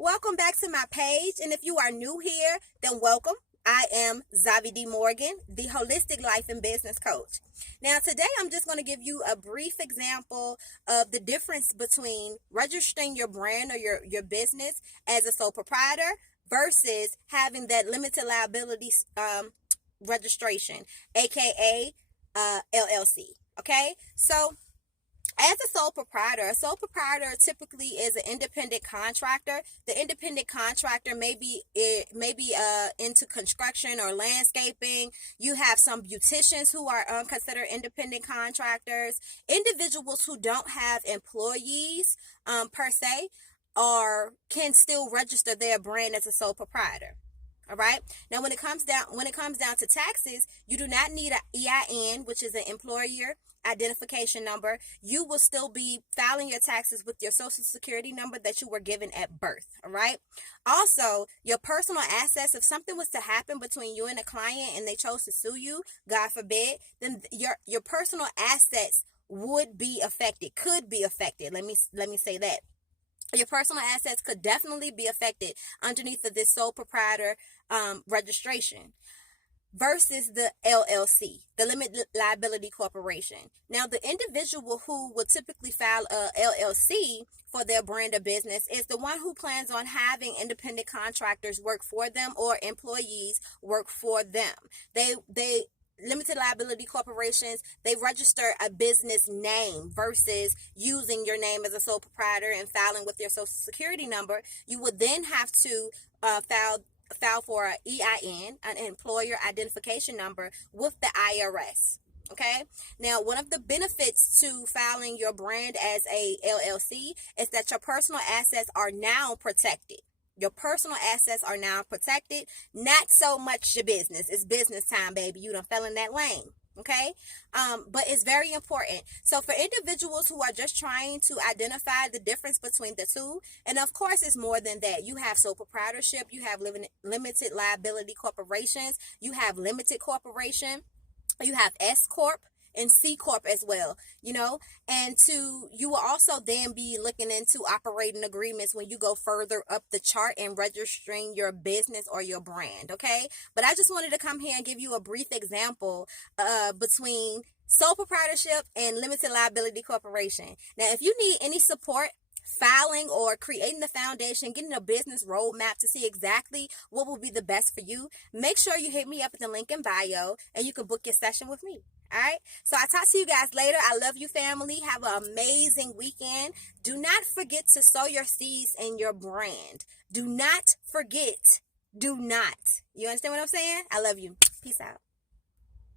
Welcome back to my page, and if you are new here, then welcome. I am Zavi D. Morgan, the Holistic Life and Business Coach. Now, today I'm just going to give you a brief example of the difference between registering your brand or your business as a sole proprietor versus having that limited liability registration, aka LLC. Okay, so as a sole proprietor typically is an independent contractor. The independent contractor may be into construction or landscaping. You have some beauticians who are considered independent contractors. Individuals who don't have employees per se, or can still register their brand as a sole proprietor. All right. Now, when it comes down to taxes, you do not need an EIN, which is an employer identification number. You will still be filing your taxes with your social security number that you were given at birth. All right. Also, your personal assets, if something was to happen between you and a client and they chose to sue you, God forbid, then your personal assets would be affected, could be affected. Let me say that. Your personal assets could definitely be affected underneath of this sole proprietor registration versus the LLC, the limited liability corporation. Now, the individual who will typically file a LLC for their brand of business is the one who plans on having independent contractors work for them or employees work for them. They limited liability corporations, they register a business name versus using your name as a sole proprietor and filing with your social security number. You would then have to file for an EIN, an employer identification number, with the IRS. Okay. Now, one of the benefits to filing your brand as a LLC is that your personal assets are now protected. Your personal assets are now protected. Not so much your business. It's business time, baby. You done fell in that lane. Okay. But it's very important. So for individuals who are just trying to identify the difference between the two, and of course it's more than that. You have sole proprietorship, you have limited liability corporations, you have limited corporation, you have S Corp and C Corp as well, and you will also then be looking into operating agreements when you go further up the chart and registering your business or your brand. Okay. But I just wanted to come here and give you a brief example between sole proprietorship and limited liability corporation. Now, if you need any support filing or creating the foundation, getting a business roadmap to see exactly what will be the best for you, make sure you hit me up at the link in bio and you can book your session with me. All right. So I'll talk to you guys later. I love you, family. Have an amazing weekend. Do not forget to sow your seeds in your brand. Do not forget. Do not. You understand what I'm saying? I love you. Peace out.